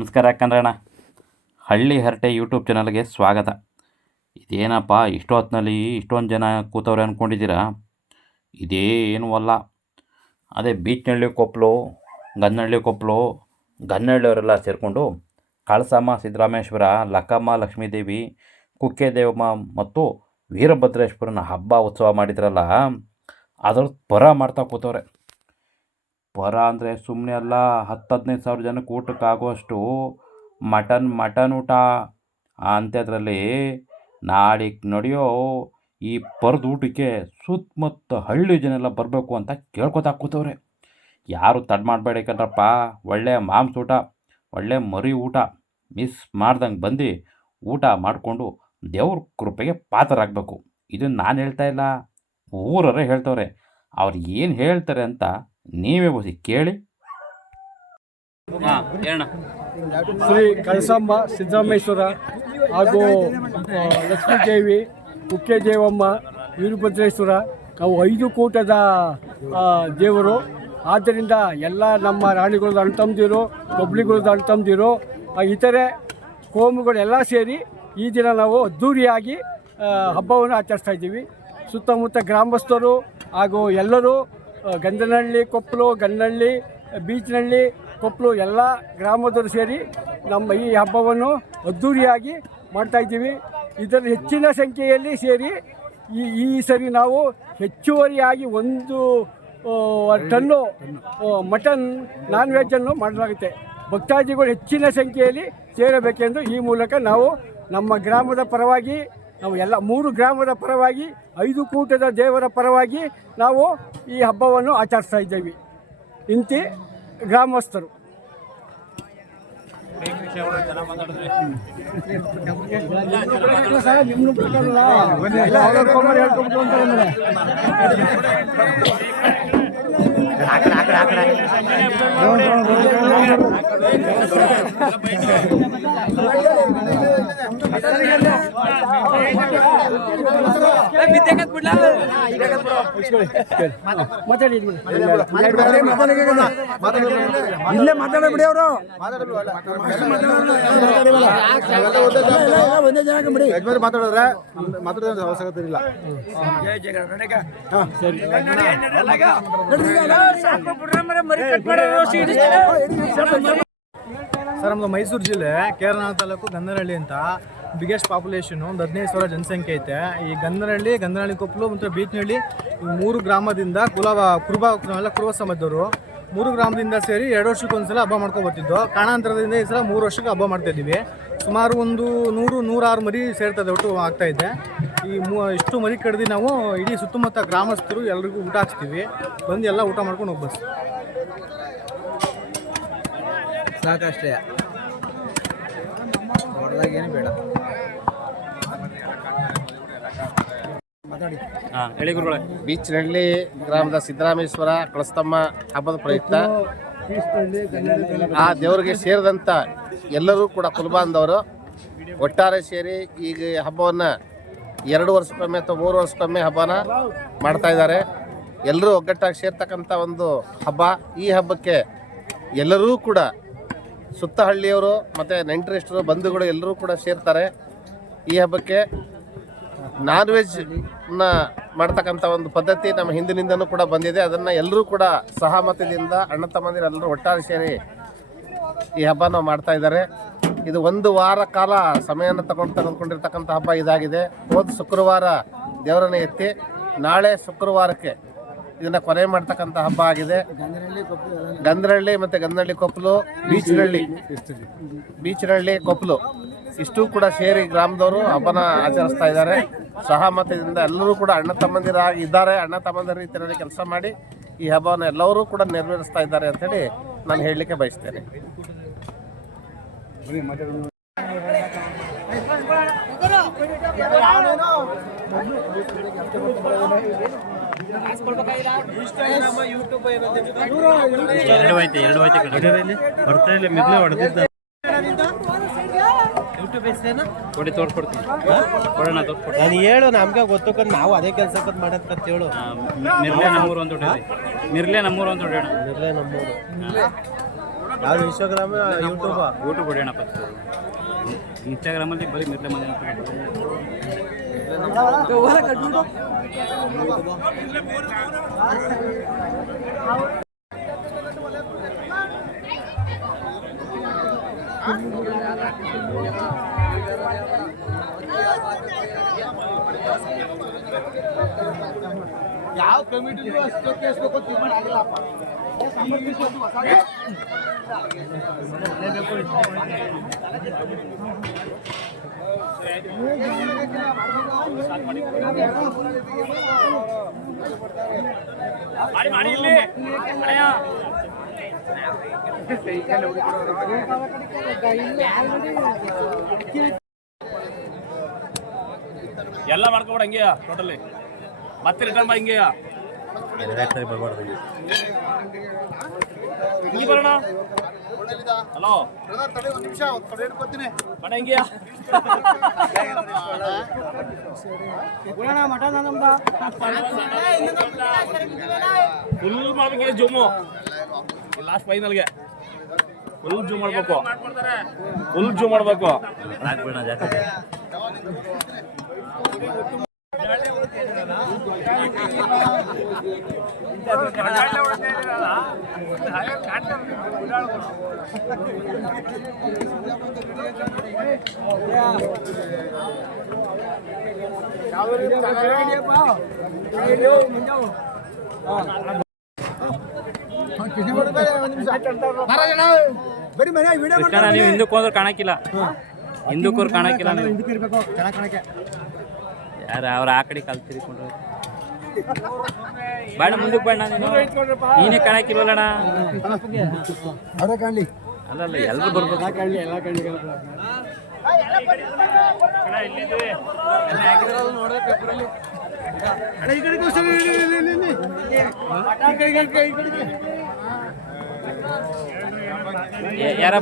ನಮಸ್ಕಾರ ಕನ್ನಡ ಹಳ್ಳಿ ಹರಟೆ ಯೂಟ್ಯೂಬ್ ಚಾನಲ್ಗೆ ಸ್ವಾಗತ. ಇದೇನಪ್ಪ ಇಷ್ಟೊತ್ತಿನಲ್ಲಿ ಇಷ್ಟೊಂದು ಜನ ಕೂತವ್ರೆ ಅಂದ್ಕೊಂಡಿದ್ದೀರಾ? ಇದೇನೂ ಅಲ್ಲ, ಅದೇ ಬೀಚನಹಳ್ಳಿ ಕೊಪ್ಪಲು, ಗನ್ನಹಳ್ಳಿಯವರೆಲ್ಲ ಸೇರಿಕೊಂಡು ಕಳಸಮ್ಮ ಸಿದ್ದರಾಮೇಶ್ವರ, ಲಕ್ಕಮ್ಮ ಲಕ್ಷ್ಮೀದೇವಿ, ಕುಕ್ಕೆ ದೇವಮ್ಮ ಮತ್ತು ವೀರಭದ್ರೇಶ್ವರನ ಹಬ್ಬ ಉತ್ಸವ ಮಾಡಿದ್ರಲ್ಲ, ಅದ್ರದ್ದು ಪರ ಮಾಡ್ತಾ ಕೂತವ್ರೆ. ಪರ ಅಂದರೆ ಸುಮ್ಮನೆ ಅಲ್ಲ, 10-15 ಸಾವಿರ ಜನಕ್ಕೆ ಊಟಕ್ಕಾಗುವಷ್ಟು ಮಟನ್ ಊಟ. ಅಂಥದ್ರಲ್ಲಿ ನಾಳೆಗೆ ನಡೆಯೋ ಈ ಪರದ ಊಟಕ್ಕೆ ಸುತ್ತಮುತ್ತ ಹಳ್ಳಿ ಜನ ಎಲ್ಲ ಬರಬೇಕು ಅಂತ ಕೇಳ್ಕೊತಾ ಕೂತವ್ರೆ. ಯಾರು ತಡ ಮಾಡಬೇಡಿ ಕಣ್ರಪ್ಪ, ಒಳ್ಳೆ ಮಾಂಸ ಊಟ, ಒಳ್ಳೆ ಮರಿ ಊಟ ಮಿಸ್ ಮಾಡ್ದಂಗೆ ಬಂದು ಊಟ ಮಾಡಿಕೊಂಡು ದೇವ್ರ ಕೃಪೆಗೆ ಪಾತ್ರರಾಗಬೇಕು. ಇದನ್ನು ನಾನು ಹೇಳ್ತಾ ಇಲ್ಲ, ಊರವರೇ ಹೇಳ್ತವ್ರೆ. ಅವ್ರು ಏನು ಹೇಳ್ತಾರೆ ಅಂತ ನೀವೇ ಹೋಗಿ ಕೇಳಿ. ಶ್ರೀ ಕಳಸಮ್ಮ ಸಿದ್ದರಾಮೇಶ್ವರ ಹಾಗೂ ಲಕ್ಷ್ಮೀದೇವಿ, ಕುಕ್ಕೆ ದೇವಮ್ಮ, ವೀರಭದ್ರೇಶ್ವರ ನಾವು 5 ಕೂಟದ ದೇವರು. ಆದ್ದರಿಂದ ಎಲ್ಲ ನಮ್ಮ ರಾಣಿಗಳದ ಅಣ್ತಂದಿರು, ಕೊಬ್ಳಿಗಳದ ಅಣ್ತಂದಿರು, ಇತರೆ ಕೋಮುಗಳೆಲ್ಲ ಸೇರಿ ಈ ದಿನ ನಾವು ಅದ್ದೂರಿಯಾಗಿ ಹಬ್ಬವನ್ನು ಆಚರಿಸ್ತಾ ಇದ್ದೀವಿ. ಸುತ್ತಮುತ್ತ ಗ್ರಾಮಸ್ಥರು ಹಾಗೂ ಎಲ್ಲರೂ ಗಂಧನಹಳ್ಳಿ ಕೊಪ್ಪಲು, ಗನ್ನಹಳ್ಳಿ, ಬೀಚನಹಳ್ಳಿ ಕೊಪ್ಪಲು ಎಲ್ಲ ಗ್ರಾಮದವರು ಸೇರಿ ನಮ್ಮ ಈ ಹಬ್ಬವನ್ನು ಅದ್ದೂರಿಯಾಗಿ ಮಾಡ್ತಾಯಿದ್ದೀವಿ. ಇದರ ಹೆಚ್ಚಿನ ಸಂಖ್ಯೆಯಲ್ಲಿ ಸೇರಿ ಈ ಸರಿ ನಾವು ಹೆಚ್ಚುವರಿಯಾಗಿ 1 ಟನ್ನು ಮಟನ್ ನಾನ್ ವೆಜ್ಜನ್ನು ಮಾಡಲಾಗುತ್ತೆ. ಭಕ್ತಾದಿಗಳು ಹೆಚ್ಚಿನ ಸಂಖ್ಯೆಯಲ್ಲಿ ಸೇರಬೇಕೆಂದು ಈ ಮೂಲಕ ನಾವು ನಮ್ಮ ಗ್ರಾಮದ ಪರವಾಗಿ, ನಾವು ಎಲ್ಲ 3 ಗ್ರಾಮದ ಪರವಾಗಿ, 5 ಕೂಟದ ದೇವರ ಪರವಾಗಿ ನಾವು ಈ ಹಬ್ಬವನ್ನು ಆಚರಿಸ್ತಾ ಇದ್ದೇವೆ. ಇಂತಿ ಗ್ರಾಮಸ್ಥರು ಇಲ್ಲೇ ಮಾತಾಡಬಿಡಿ ಅವರು ಒಂದೇ ಜಾಗ ಬಿಡಿ, ಮಾತಾಡಿದ್ರೆ ಮಾತಾಡೋದು ಅವಶ್ಯಕತೆ ಇಲ್ಲ. ಸರ್, ನಮ್ಮದು ಮೈಸೂರು ಜಿಲ್ಲೆ ಕೇರನಾಳ ತಾಲೂಕು ಗನ್ನಹಳ್ಳಿ ಅಂತ ಬಿಗ್ಗೆಸ್ಟ್ ಪಾಪ್ಯುಲೇಷನ್, ಒಂದು 15,000 ಜನಸಂಖ್ಯೆ ಐತೆ. ಈ ಗನ್ನಹಳ್ಳಿ ಕೊಪ್ಪಲು ಮತ್ತು ಬೀಚನಹಳ್ಳಿ 3 ಗ್ರಾಮದಿಂದ ಕುರುಬ ಸಮಾಜದವರು 3 ಗ್ರಾಮದಿಂದ ಸೇರಿ 2 ವರ್ಷಕ್ಕೊಂದ್ಸಲ ಹಬ್ಬ ಮಾಡ್ಕೊಂಡು ಬರ್ತಿದ್ದು. ಕಾರಣಾಂತರದಿಂದ ಈ ಸಲ 3 ವರ್ಷಕ್ಕೆ ಹಬ್ಬ ಮಾಡ್ತಾ ಇದ್ದೀವಿ. ಸುಮಾರು ಒಂದು 100-106 ಮರಿ ಸೇರ್ತದೆ, ಒಟ್ಟು ಆಗ್ತಾಯಿದೆ. ಇಷ್ಟು ಮರಿ ಕಡ್ದು ನಾವು ಇಡೀ ಸುತ್ತಮುತ್ತ ಗ್ರಾಮಸ್ಥರು ಎಲ್ರಿಗೂ ಊಟ ಹಾಕ್ಸ್ತೀವಿ. ಬಂದು ಎಲ್ಲ ಊಟ ಮಾಡ್ಕೊಂಡು ಹೋಗ್ಬಸ್ ಸಾಕಷ್ಟೇ, ಏನು ಬೇಡ. ಬೀಚನಹಳ್ಳಿ ಗ್ರಾಮದ ಸಿದ್ದರಾಮೇಶ್ವರ ಕಳಸಮ್ಮ ಹಬ್ಬದ ಪ್ರಯುಕ್ತ ಆ ದೇವರಿಗೆ ಸೇರಿದಂಥ ಎಲ್ಲರೂ ಕೂಡ ಕುಲಬಾಂಧವರು ಒಟ್ಟಾರೆ ಸೇರಿ ಈಗ ಹಬ್ಬವನ್ನು 2 ವರ್ಷಕ್ಕೊಮ್ಮೆ ಅಥವಾ 3 ವರ್ಷಕ್ಕೊಮ್ಮೆ ಹಬ್ಬನ ಮಾಡ್ತಾ ಇದ್ದಾರೆ. ಎಲ್ಲರೂ ಒಗ್ಗಟ್ಟಾಗಿ ಸೇರ್ತಕ್ಕಂಥ ಒಂದು ಹಬ್ಬ. ಈ ಹಬ್ಬಕ್ಕೆ ಎಲ್ಲರೂ ಕೂಡ ಸುತ್ತ ಹಳ್ಳಿಯವರು ಮತ್ತು ನೆಂಟರಿಷ್ಟರು, ಬಂಧುಗಳು ಎಲ್ಲರೂ ಕೂಡ ಸೇರ್ತಾರೆ. ಈ ಹಬ್ಬಕ್ಕೆ ನಾನ್ ವೆಜ್ನ ಮಾಡ್ತಕ್ಕಂಥ ಒಂದು ಪದ್ಧತಿ ನಮ್ಮ ಹಿಂದಿನಿಂದನೂ ಕೂಡ ಬಂದಿದೆ. ಅದನ್ನು ಎಲ್ಲರೂ ಕೂಡ ಸಹಮತದಿಂದ ಅಣ್ಣ ತಮ್ಮಂದಿರೆಲ್ಲರೂ ಒಟ್ಟಾರೆ ಸೇರಿ ಈ ಹಬ್ಬ ನಾವು ಮಾಡ್ತಾ ಇದ್ದಾರೆ. ಇದು 1 ವಾರ ಕಾಲ ಸಮಯನ ತೆಗೆದುಕೊಂಡಿರ್ತಕ್ಕಂಥ ಹಬ್ಬ ಇದಾಗಿದೆ. ಹೋದ ಶುಕ್ರವಾರ ದೇವರನ್ನ ಎತ್ತಿ ನಾಳೆ ಶುಕ್ರವಾರಕ್ಕೆ ಇದನ್ನು ಕೊನೆ ಮಾಡ್ತಕ್ಕಂಥ ಹಬ್ಬ ಆಗಿದೆ. ಗಂಧನಹಳ್ಳಿ ಮತ್ತು ಗನ್ನಹಳ್ಳಿ ಕೊಪ್ಪಲು, ಬೀಚನಹಳ್ಳಿ ಕೊಪ್ಪಲು ಇಷ್ಟೂ ಕೂಡ ಸೇರಿ ಗ್ರಾಮದವರು ಹಬ್ಬನ ಆಚರಿಸ್ತಾ ಇದ್ದಾರೆ. ಸಹಮತದಿಂದ ಎಲ್ಲರೂ ಕೂಡ ಅಣ್ಣ ತಮ್ಮಂದಿರಾಗಿದ್ದಾರೆ. ಅಣ್ಣ ತಮ್ಮಂದಿರ ರೀತಿಯಲ್ಲಿ ಕೆಲಸ ಮಾಡಿ ಈ ಹಬ್ಬವನ್ನು ಎಲ್ಲರೂ ಕೂಡ ನೆರವೇರಿಸ್ತಾ ಇದ್ದಾರೆ ಅಂಥೇಳಿ ನಾನು ಹೇಳಲಿಕ್ಕೆ ಬಯಸ್ತೇನೆ. ನಾನು ಹೇಳು, ನಮ್ಗೆ ಗೊತ್ತಕೊಂಡು ನಾವು ಅದೇ ಕೆಲಸ ಮಾಡೋದ್ ಹೇಳು. ನಿರ್ಲೆ ನಮ್ಮೂರು ಅಂತ ನಿರ್ಲೆ ನಮ್ಮೂರು. ನಿರ್ಲೆ ನಮ್ಮೂರು ಯಾವುದು ಇನ್ಸ್ಟಾಗ್ರಾಮ್ ಯೂಟ್ಯೂಬ್ ಯೂಟ್ಯೂಬ್ ಹೊಡೆಯೋಣಪ್ಪ ಇನ್ಸ್ಟಾಗ್ರಾಮಲ್ಲಿ ಬರೀ ಮಿರ್ಲೆ ಮನೆ ಯಾವ ಕಮಿಟಿ ಮಾಡಿ ಇಲ್ಲಿ ಎಲ್ಲ ಮಾಡ್ಕೊಬೇಡ ಹಂಗೆ ಟೋಟಲಿ ಮತ್ತೆ ರಿಟರ್ನ್ ಮಾಡಿ ಹಿಂಗೆ ಬರಬಾರ್ದು ಇಲ್ಲಿ ಬರೋಣ ಹಲೋ ಒಂದು ನಿಮಿಷ ಕಡೆ ಹಿಡ್ಕೊತೀನಿ ಬಣ್ಣ ಹಿಂಗೆ ಫುಲ್ ಮಾಡ್ಬೇಕು ಜೂಮು ಲಾಸ್ಟ್ ಫೈನಲ್ಗೆ ಫುಲ್ ಜೂಮ್ ಮಾಡ್ಬೇಕು ಫುಲ್ ಜೂಮ್ ಮಾಡ್ಬೇಕು ಬರೀ ಮನೆ ವಿಡಿಯೋ ಕೃಷ್ಣ ನೀವು ಹಿಂದಕ್ಕೆ ಹೋದ್ರೆ ಕಾಣಕ್ಕಿಲ್ಲ ಹಿಂದಕ್ಕೆ ಕಾಣಕ್ಕಿಲ್ಲ ನೀವು ಹಿಂದಕ್ಕೆ ಇರಬೇಕು ಕಣಕ್ಕೆ ಯಾರು ಅವ್ರು ಆ ಕಡೆ ಕಾಲು ತಿರ್ಕೊಂಡ್ರು ಬೇಡ ಮುಂದಕ್ಕೆ ಬೇಡ ನೀನು ನೀನೇ ಕಾಣಕ್ಕಿಲ್ವಲ್ಲಣ್ಣ ಅವರೇ ಕಾಣಲಿ ಅಲ್ಲಲ್ಲ ಎಲ್ಲರೂ ಬರ್ಬೇಕು ಕಾಣಲಿ ಎಲ್ಲ ಕಾಣಲಿ ಯಾರ